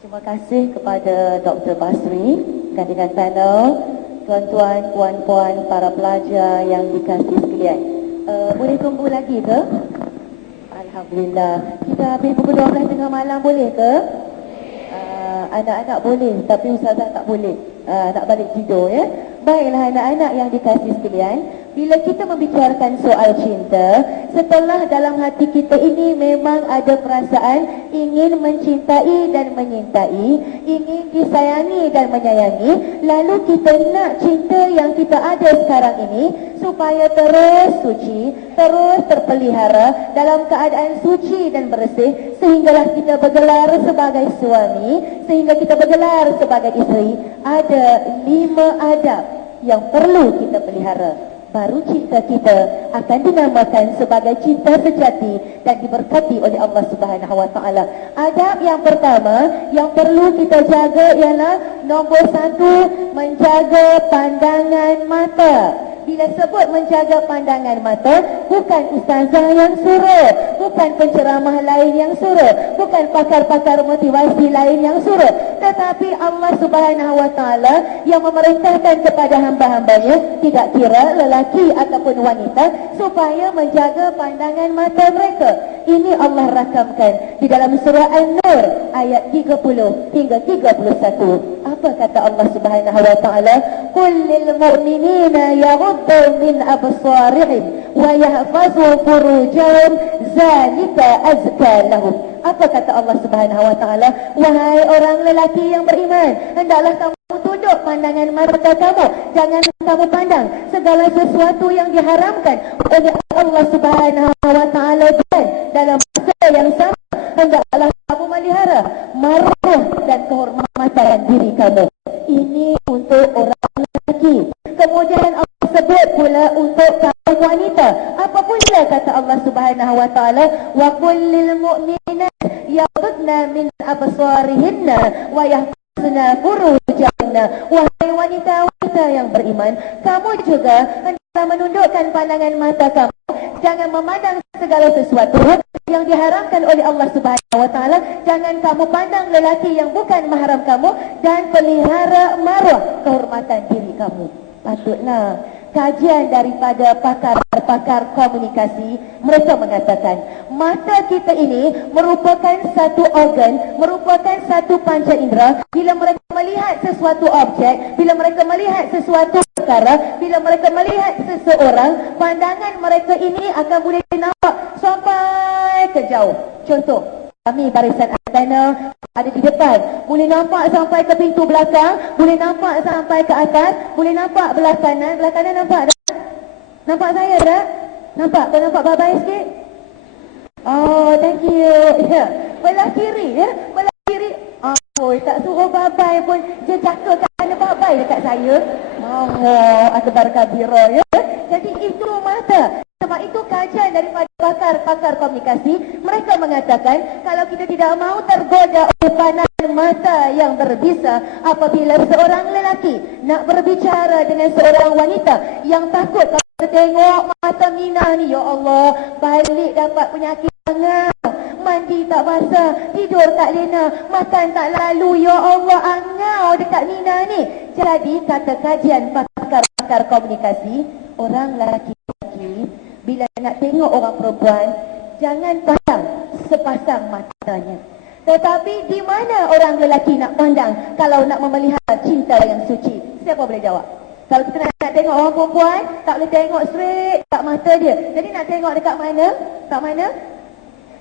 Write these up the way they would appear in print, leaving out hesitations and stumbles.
Terima kasih kepada Dr. Basri dan dengan panel, tuan-tuan, puan-puan, para pelajar yang dikasihi sekalian. Boleh tunggu lagi ke? Alhamdulillah. Kita habis pukul 12 tengah malam boleh ke? Anak-anak boleh, tapi ustazah tak boleh. Nak balik tidur ya. Baiklah anak-anak yang dikasihi sekalian, bila kita membicarakan soal cinta, setelah dalam hati kita ini memang ada perasaan ingin mencintai dan menyintai, ingin disayangi dan menyayangi, lalu kita nak cinta yang kita ada sekarang ini supaya terus suci, terus terpelihara dalam keadaan suci dan bersih, sehinggalah kita bergelar sebagai suami, sehingga kita bergelar sebagai isteri. Ada 5 adab yang perlu kita pelihara, baru cinta kita akan dinamakan sebagai cinta sejati dan diberkati oleh Allah Subhanahu wa taala. Adab yang pertama yang perlu kita jaga ialah nombor 1, menjaga pandangan mata. Bila sebut menjaga pandangan mata, bukan ustazah yang suruh, bukan penceramah lain yang suruh, bukan pakar-pakar motivasi lain yang suruh, tetapi Allah Subhanahu wa taala yang memerintahkan kepada hamba-hambanya, tidak kira lelaki ataupun wanita, supaya menjaga pandangan mata mereka. Ini Allah rakamkan di dalam surah An-Nur ayat 30 hingga 31. Apa kata Allah Subhanahu wa taala? Qul lil mu'minina yaghuddu min absarihim wa yahfazu furujahum zalika azka lahum. Apa kata Allah Subhanahu wa taala? Wahai orang lelaki yang beriman, hendaklah kamu tunduk pandangan mata kamu, jangan kamu pandang segala sesuatu yang diharamkan oleh Allah Subhanahu wa taala, dan dalam masa yang sama hendaklah kamu melihara maruah dan kehormatan diri kamu. Ini untuk orang lelaki. Kemudian Allah sebut pula untuk kaum wanita. Apa pula kata Allah Subhanahu wa taala? Wa qul lil mu'minat yaghdudna min absarihinna wa yahfazna furujahunna. Wahai wanita-wanita yang beriman, kamu juga hendaklah menundukkan pandangan mata kamu, jangan memandang segala sesuatu yang diharamkan oleh Allah Subhanahu wa taala. Jangan kamu pandang lelaki yang bukan mahram kamu, dan pelihara maruah kehormatan diri kamu. Patutlah kajian daripada pakar-pakar komunikasi, mereka mengatakan mata kita ini merupakan satu organ, merupakan satu panca indera. Bila mereka melihat sesuatu objek, bila mereka melihat sesuatu perkara, bila mereka melihat seseorang, pandangan mereka ini akan boleh nampak sampai ke jauh. Contoh, kami barisan antena ada di depan, boleh nampak sampai ke pintu belakang, boleh nampak sampai ke atas, boleh nampak belah kanan nampak tak? Nampak saya tak? Nampak? Kau nampak babai sikit? Oh, thank you. Ya, belah kiri ya, belah kiri. Oh, tak suruh babai pun dia cakap kerana babai dekat saya. Allah akbar kabira ya. Jadi itu mata. Sebab itu kajian daripada pakar-pakar komunikasi, mereka mengatakan kalau kita tidak mahu tergoda oleh pandangan mata yang berbisa apabila seorang lelaki nak berbicara dengan seorang wanita yang takut kalau tengok mata Mina ni, ya Allah, balik dapat penyakit angau, mandi tak basah, tidur tak lena, makan tak lalu, ya Allah, angau dekat Mina ni. Jadi kata kajian pakar-pakar komunikasi, orang lelaki bila nak tengok orang perempuan, jangan pandang sepasang matanya. Tetapi di mana orang lelaki nak pandang kalau nak memelihara cinta yang suci? Siapa boleh jawab? Kalau kita nak tengok orang perempuan, tak boleh tengok straight kat mata dia. Jadi nak tengok dekat mana? Kat mana?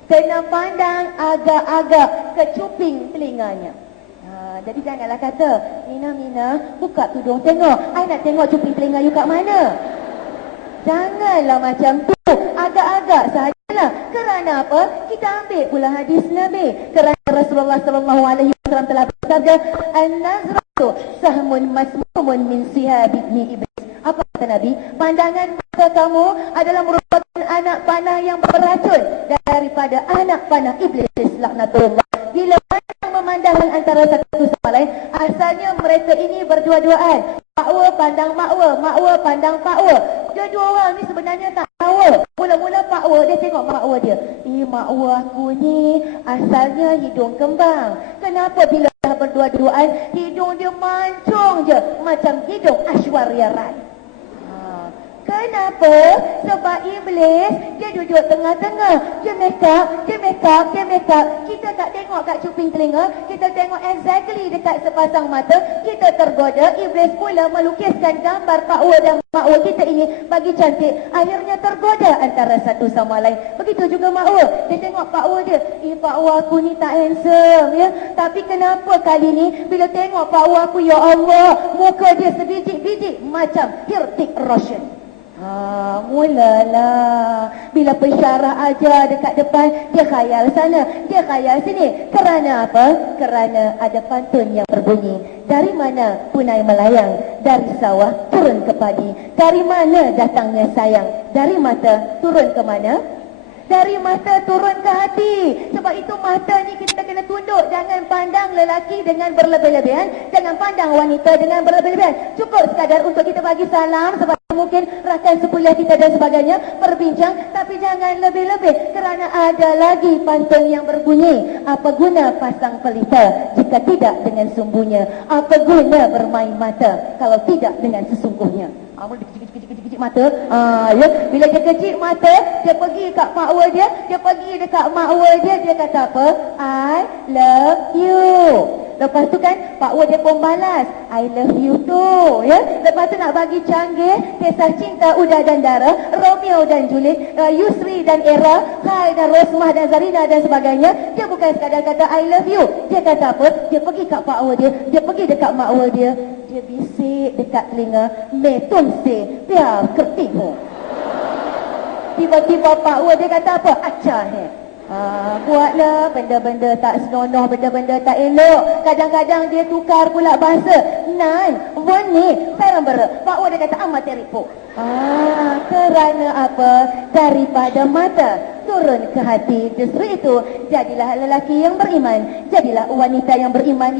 Kena pandang agak-agak ke cuping telinganya. Jadi janganlah kata, Mina, buka tudung tengok. I nak tengok cuping telinga you kat mana? Janganlah macam tu, agak-agak sahajalah. Kerana apa? Kita ambil pula hadis Nabi. Kerana Rasulullah SAW telah bersabda, An-nazratu sahmun masmumun min sihab ibni iblis. Apa kata Nabi? Pandangan mata kamu adalah merupakan anak panah yang beracun daripada anak panah iblis, laknatullah. Bila memandang antara satu sama lain, asalnya mereka ini berdua-duaan. Makwa pandang makwa, makwa pandang pakwa. Dua-dua orang ni sebenarnya tak tahu. Mula-mula pakwa, dia tengok makwa dia. Makwa aku ni asalnya hidung kembang. Kenapa bila dah berdua-duaan, hidung dia mancung je macam hidung Aishwarya Rai? Kenapa? Sebab iblis dia duduk tengah-tengah. Dia make up. Kita tak tengok kat cuping telinga, kita tengok exactly dekat sepasang mata. Kita tergoda, iblis pula melukiskan gambar Pak Wu dan Mak Wu kita ini bagi cantik. Akhirnya tergoda antara satu sama lain. Begitu juga Mak Wu. Dia tengok Pak Wu dia, Pak Wu aku ni tak handsome ya. Tapi kenapa kali ni bila tengok Pak Wu aku, ya Allah, muka dia sebiji-biji macam Hrithik Roshan. Mulalah bila pensyarah ajar dekat depan, dia khayal sana, dia khayal sini. Kerana apa? Kerana ada pantun yang berbunyi, dari mana punai melayang, dari sawah turun ke padi. Dari mana datangnya sayang? Dari mata turun ke mana? Dari mata turun ke hati. Sebab itu mata ni kita kena tunduk. Jangan pandang lelaki dengan berlebih-lebihan, jangan pandang wanita dengan berlebih-lebihan. Cukup sekadar untuk kita bagi salam, sebab mungkin rakan sekuliah kita dan sebagainya berbincang. Tapi jangan lebih-lebih, kerana ada lagi pantun yang berbunyi, apa guna pasang pelita jika tidak dengan sumbunya? Apa guna bermain mata kalau tidak dengan sesungguhnya? Boleh kecil-kecil mata. Ya, bila dia kecil mata, dia pergi kat mak ua dia, pergi dekat mak ua dia kata apa? I love you. Lepas tu kan Pak Wu dia pun balas, I love you too, ya. Lepas tu nak bagi canggih, kisah cinta Uda dan Dara, Romeo dan Juliet, Yusri dan Era, Hai dan Rosmah dan Zarina dan sebagainya. Dia bukan sekadar kata I love you. Dia kata apa? Dia pergi kat Pak Wu dia pergi dekat mak Wu dia bisik dekat telinga, Metun se, biar kertimu. Tiba-tiba Pak Wu dia kata apa? Acah buatlah benda-benda tak senonoh, benda-benda tak elok. Kadang-kadang dia tukar pula bahasa. Nan, wani, perambara. Pak Wu dia kata amat teripu. Kerana apa? Daripada mata turun ke hati. Justru itu, jadilah lelaki yang beriman, jadilah wanita yang beriman.